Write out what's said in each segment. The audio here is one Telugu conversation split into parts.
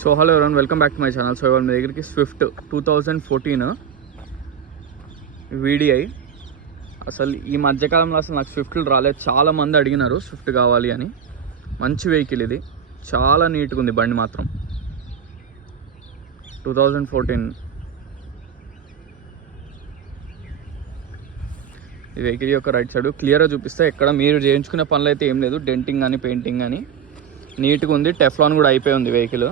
సో హలో ఎవరైనా welcome back to my channel. So ఇవాళ మీ దగ్గరికి స్విఫ్ట్ 2014 VDI. అసలు ఈ మధ్యకాలంలో అసలు నాకు స్విఫ్ట్లు రాలేదు. చాలామంది అడిగినారు స్విఫ్ట్ కావాలి అని. మంచి వెహికల్ ఇది, చాలా నీట్గా ఉంది బండి మాత్రం. 2014 ఈ వెహికల్ యొక్క రైట్ సైడ్ క్లియర్గా చూపిస్తే ఎక్కడ మీరు చేయించుకునే పనులు అయితే ఏం లేదు. డెంటింగ్ కానీ పెయింటింగ్ కానీ నీట్గా ఉంది. టెఫ్లాన్ కూడా అయిపోయి ఉంది వెహికల్.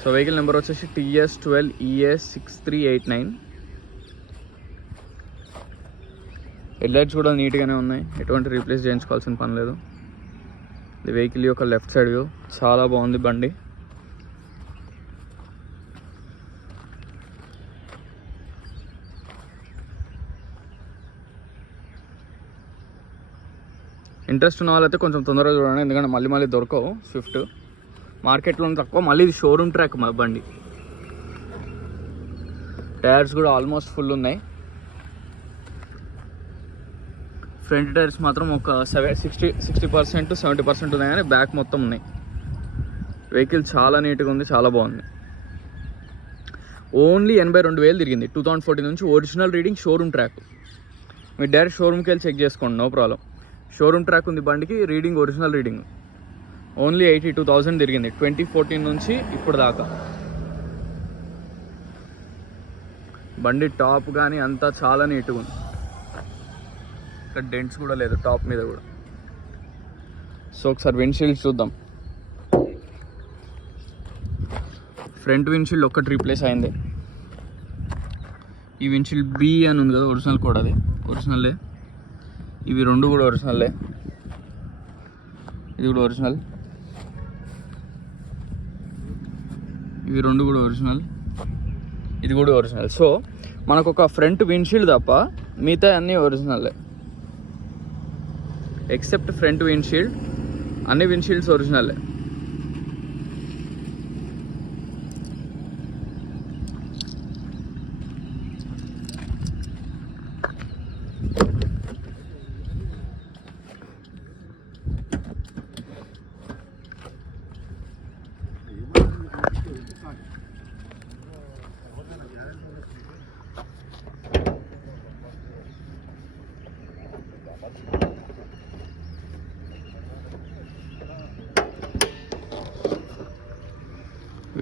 సో వెహికల్ నెంబర్ వచ్చేసి TS12EA6389. హెడ్లైట్స్ కూడా నీట్గానే ఉన్నాయి, ఎటువంటి రీప్లేస్ చేయించుకోవాల్సిన పని లేదు. ఇది వెహికల్ యొక్క లెఫ్ట్ సైడ్ వ్యూ. చాలా బాగుంది బండి. ఇంట్రెస్ట్ ఉన్న వాళ్ళైతే కొంచెం తొందరగా చూడండి, ఎందుకంటే మళ్ళీ దొరకవు. స్విఫ్ట్ మార్కెట్లో తక్కువ, మళ్ళీ ఇది షోరూమ్ ట్రాక్ బండి. టైర్స్ కూడా ఆల్మోస్ట్ ఫుల్ ఉన్నాయి. ఫ్రంట్ టైర్స్ మాత్రం ఒక 60% to 70% ఉన్నాయి, కానీ బ్యాక్ మొత్తం ఉన్నాయి. వెహికల్ చాలా నీట్గా ఉంది, చాలా బాగుంది. ఓన్లీ 82,000 తిరిగింది 2014 నుంచి. Original reading, showroom track. మీరు డైరెక్ట్ షోరూమ్కి వెళ్ళి చెక్ చేసుకోండి, నో ప్రాబ్లం. షోరూమ్ ట్రాక్ ఉంది బండికి. Reading original reading. ఓన్లీ 82,000 తిరిగింది 2014 నుంచి ఇప్పుడు దాకా. బండి టాప్ కానీ అంతా చాలా నీట్గా ఉంది. ఇక్కడ డెంట్స్ కూడా లేదు టాప్ మీద కూడా. సో ఒకసారి విండ్షీల్డ్ చూద్దాం. ఫ్రంట్ విండ్షీల్డ్ ఒక్కటి రీప్లేస్ అయింది. ఈ విండ్షీల్డ్ B అని ఉంది కదా, ఒరిజినల్ కూడా. అది ఒరిజినల్లే. ఇవి రెండు కూడా ఒరిజినల్లే. ఇది కూడా ఒరిజినల్. ఇవి రెండు కూడా ఒరిజినల్. ఇది కూడా ఒరిజినల్. సో మనకు ఒక ఫ్రంట్ విండ్షీల్డ్ తప్ప మిగతా అన్నీ ఒరిజినల్లే, ఎక్సెప్ట్ ఫ్రంట్ విండ్షీల్డ్. అన్ని విండ్షీల్డ్స్ ఒరిజినల్లే.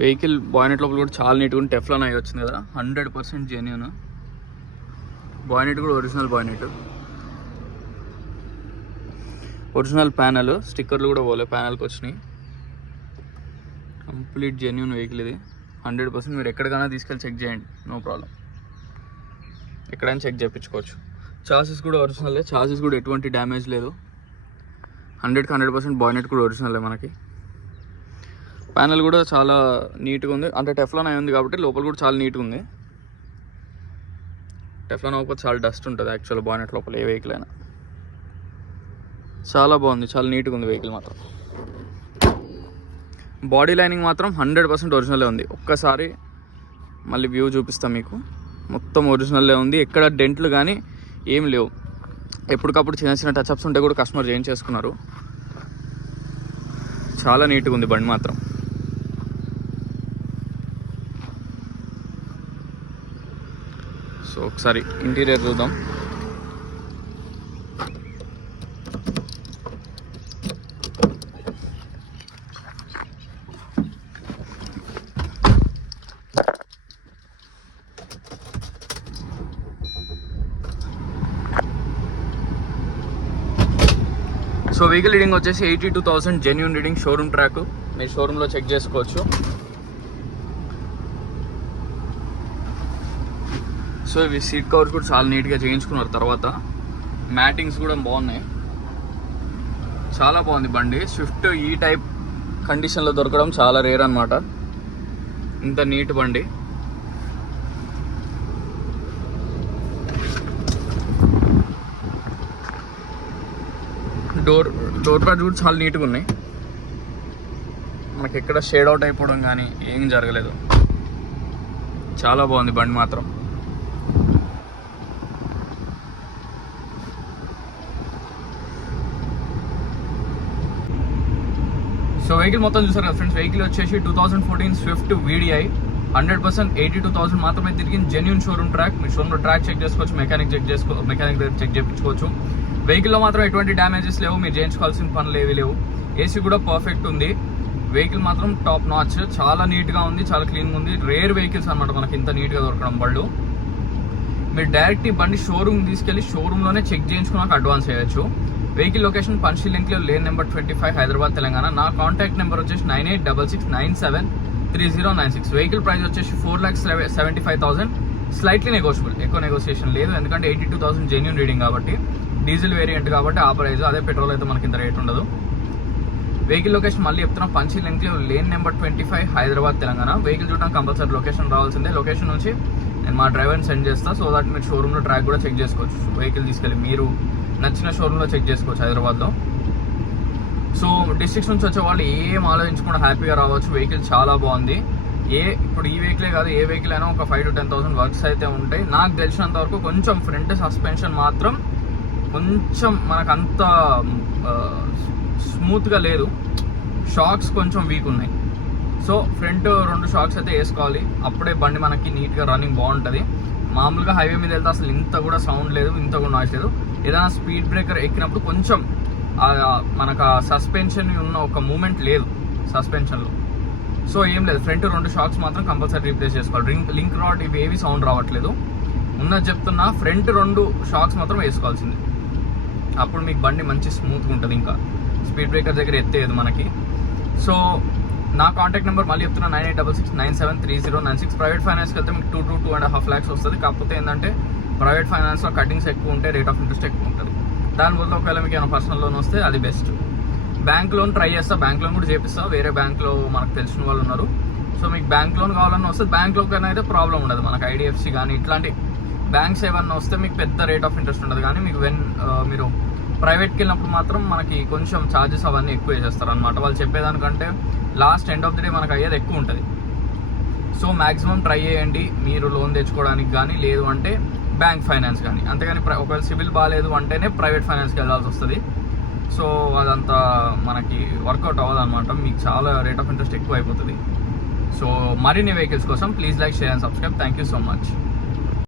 వెహికల్ బాయినెట్ లోపల కూడా చాలా నీట్గా ఉంది. టెఫ్లాన్ అయ్యి వచ్చింది కదా, 100% జెన్యూన్. బాయినెట్ కూడా ఒరిజినల్ బాయినెట్. Original panel. స్టిక్కర్లు కూడా పోలే, ప్యానల్కి వచ్చినాయి. కంప్లీట్ జెన్యూన్ వెహికల్ ఇది, 100%. మీరు ఎక్కడికైనా తీసుకెళ్ళి చెక్ చేయండి, నో ప్రాబ్లం. ఎక్కడైనా చెక్ చేయించుకోవచ్చు. చాసెస్ కూడా ఒరిజినల్లే. చాసెస్ కూడా ఎటువంటి డ్యామేజ్ లేదు. 100% బాయినెట్ కూడా ఒరిజినల్లే మనకి. ప్యానల్ కూడా చాలా నీట్గా ఉంది. అంటే టెఫ్లాన్ అయి ఉంది కాబట్టి లోపల కూడా చాలా నీట్గా ఉంది. టెఫ్లాన్ అవ్వకపోతే చాలా డస్ట్ ఉంటుంది యాక్చువల్ బాయినెట్ లోపల, ఏ వెహికల్ అయినా. చాలా బాగుంది, చాలా నీట్గా ఉంది వెహికల్ మాత్రం. బాడీ లైనింగ్ మాత్రం 100% ఒరిజినలే ఉంది. ఒక్కసారి మళ్ళీ వ్యూ చూపిస్తాం మీకు. మొత్తం ఒరిజినల్లే ఉంది. ఎక్కడ డెంట్లు కానీ ఏం లేవు. ఎప్పటికప్పుడు చిన్న టచ్అప్స్ ఉంటే కూడా కస్టమర్ చేయించేసుకున్నారు. చాలా నీట్గా ఉంది బండి మాత్రం. సో ఒకసారి ఇంటీరియర్ చూద్దాం. సో వెహికల్ రీడింగ్ వచ్చేసి 82,000 జెన్యూన్ రీడింగ్, షోరూమ్ ట్రాక్. మీరు షోరూంలో చెక్ చేసుకోవచ్చు. సో ఇవి సీట్ కవర్స్ కూడా చాలా నీట్గా చేయించుకున్నారు. తర్వాత మ్యాటింగ్స్ కూడా బాగున్నాయి. చాలా బాగుంది బండి. స్విఫ్ట్ ఈ టైప్ కండిషన్లో దొరకడం చాలా రేర్ అనమాట. ఇంత నీట్ బండి. డోర్ ప్యాడ్స్ కూడా చాలా నీట్గా ఉన్నాయి. మనకి ఎక్కడ షేడ్ అవుట్ అయిపోవడం కానీ ఏం జరగలేదు. చాలా బాగుంది బండి మాత్రం. సో వెహికల్ మొత్తం చూసారు కదా ఫ్రెండ్స్, వెహికల్ వచ్చేసి 2014 స్విఫ్ట్ VDI 100% 82,000 మాత్రమే తిరిగింది. జెన్యూన్ షోరూమ్ ట్రాక్, మీ షోరూమ్లో ట్రాక్ చెక్ చేసుకోవచ్చు, మెకానిక్ చెక్ చేయించుకోవచ్చు. వెహికల్లో మాత్రం ఎటువంటి డ్యామేజెస్ లేవు, మీరు చేయించుకోవాల్సిన పనులు ఏవి లేవు. ఏసీ కూడా పర్ఫెక్ట్ ఉంది. వెహికల్ మాత్రం టాప్ నాచ్, చాలా నీట్గా ఉంది, చాలా క్లీన్గా ఉంది. రేర్ వెహికల్స్ అనమాట మనకి ఇంత నీట్గా దొరకడం బళ్ళు. మీరు డైరెక్ట్ ఈ బండి షోరూమ్ తీసుకెళ్ళి షోరూంలోనే చెక్ చేయించుకున్నాక అడ్వాన్స్ చేయొచ్చు. వెహికల్ లొకేషన్ పంచశీల్ లింక్లో లేన్ నెంబర్ 25 హైదరాబాద్ తెలంగాణ. నా కాంటాక్ట్ నెంబర్ వచ్చేసి 9866973096. వెహికల్ ప్రైస్ వచ్చేసి 4,75,000. స్లైట్లీ నెగోషియబుల్, ఎక్కువ నెగోషియేషన్ లేదు, ఎందుకంటే 82,000 జెన్యూన్ రీడింగ్ కాబట్టి, డీజిల్ వేరియంట్ కాబట్టి ఆ ప్రైస్. అదే పెట్రోల్ అయితే మనకి ఇంత రేట్ ఉండదు. వెహికల్ లొకేషన్ మళ్ళీ చెప్తున్నా, పంచశీల్ లింక్లో lane number 25 Hyderabad Telangana. Vehicle చూడడానికి కంపల్సరీ లొకేషన్ రావాల్సిందే. లొకేషన్ నుంచి నేను మా డ్రైవర్ని సెండ్ చేస్తాను, సో దట్ మీరు షోరూంలో ట్రాక్ కూడా చెక్ చేసుకోవచ్చు. వెహికల్ తీసుకెళ్ళి మీరు నచ్చిన షోరూంలో చెక్ చేసుకోవచ్చు హైదరాబాద్లో. సో డిస్ట్రిక్ట్స్ నుంచి వచ్చే వాళ్ళు ఏం ఆలోచించకుండా హ్యాపీగా రావచ్చు. వెహికల్ చాలా బాగుంది. ఇప్పుడు ఈ వెహికలే కాదు, ఏ వెహికల్ అయినా ఒక 5,000 to 10,000 వర్క్స్ అయితే ఉంటాయి. నాకు తెలిసినంత వరకు కొంచెం ఫ్రంట్ సస్పెన్షన్ మాత్రం కొంచెం మనకంత స్మూత్గా లేదు, షాక్స్ కొంచెం వీక్ ఉన్నాయి. సో ఫ్రంట్ 2 షాక్స్ అయితే వేసుకోవాలి, అప్పుడే బండి మనకి నీట్గా రన్నింగ్ బాగుంటుంది. మామూలుగా హైవే మీద వెళ్తే అసలు ఇంత కూడా సౌండ్ లేదు, ఇంత కూడా నాయిస్ లేదు. ఏదైనా స్పీడ్ బ్రేకర్ ఎక్కినప్పుడు కొంచెం మనకు సస్పెన్షన్ ఉన్న ఒక మూమెంట్ లేదు సస్పెన్షన్లో. సో ఏం లేదు, ఫ్రంట్ 2 షాక్స్ మాత్రం కంపల్సరీ రీప్లేస్ చేసుకోవాలి. లింక్ రాడ్ ఇవి ఏవి సౌండ్ రావట్లేదు, ఉన్నది చెప్తున్నా. ఫ్రంట్ 2 షాక్స్ మాత్రం వేసుకోవాల్సింది, అప్పుడు మీకు బండి మంచి స్మూత్గా ఉంటుంది. ఇంకా స్పీడ్ బ్రేకర్ దగ్గర ఎత్తేది మనకి. సో నా కాంటాక్ట్ నెంబర్ మళ్ళీ చెప్తున్నా, 9866973096. ప్రైవేట్ ఫైనాన్స్కి వెళ్తే మీకు 2 to 2.5 lakhs వస్తుంది. కాకపోతే ఏంటంటే ప్రైవేట్ ఫైనాన్స్లో కటింగ్స్ ఎక్కువ ఉంటాయి, రేట్ ఆఫ్ ఇంట్రెస్ట్ ఎక్కువ ఉంటుంది. దానివల్ల ఒకవేళ మీకు ఏమైనా పర్సనల్ లోన్ వస్తే అది బెస్ట్. బ్యాంక్ లోన్ ట్రై చేస్తా, బ్యాంక్ లోన్ కూడా చేపిస్తా. వేరే బ్యాంక్లో మనకు తెలిసిన వాళ్ళు ఉన్నారు. సో మీకు బ్యాంక్ లోన్ కావాలన్నా వస్తే బ్యాంక్లోకైనా అయితే ప్రాబ్లం ఉండదు. మనకు IDFC కానీ ఇట్లాంటి బ్యాంక్స్ ఏమన్నా వస్తే మీకు పెద్ద రేట్ ఆఫ్ ఇంట్రెస్ట్ ఉండదు. కానీ మీకు మీరు ప్రైవేట్కి వెళ్ళినప్పుడు మాత్రం మనకి కొంచెం ఛార్జెస్ అవన్నీ ఎక్కువ చేస్తారు అనమాట. వాళ్ళు చెప్పేదానికంటే last end of the day మనకు అయ్యేది ఎక్కువ ఉంటుంది. సో మ్యాక్సిమం ట్రై చేయండి మీరు లోన్ తెచ్చుకోవడానికి కానీ, లేదు అంటే బ్యాంక్ ఫైనాన్స్ కానీ. అంతేగాని ఒకవేళ సివిల్ బాగాలేదు అంటేనే ప్రైవేట్ ఫైనాన్స్కి వెళ్ళాల్సి వస్తుంది. సో అదంతా మనకి వర్కౌట్ అవ్వదు అనమాట, మీకు చాలా రేట్ ఆఫ్ ఇంట్రెస్ట్ ఎక్కువ అయిపోతుంది. సో మరిన్ని వెహికల్స్ కోసం please like, share and subscribe. Thank you so much.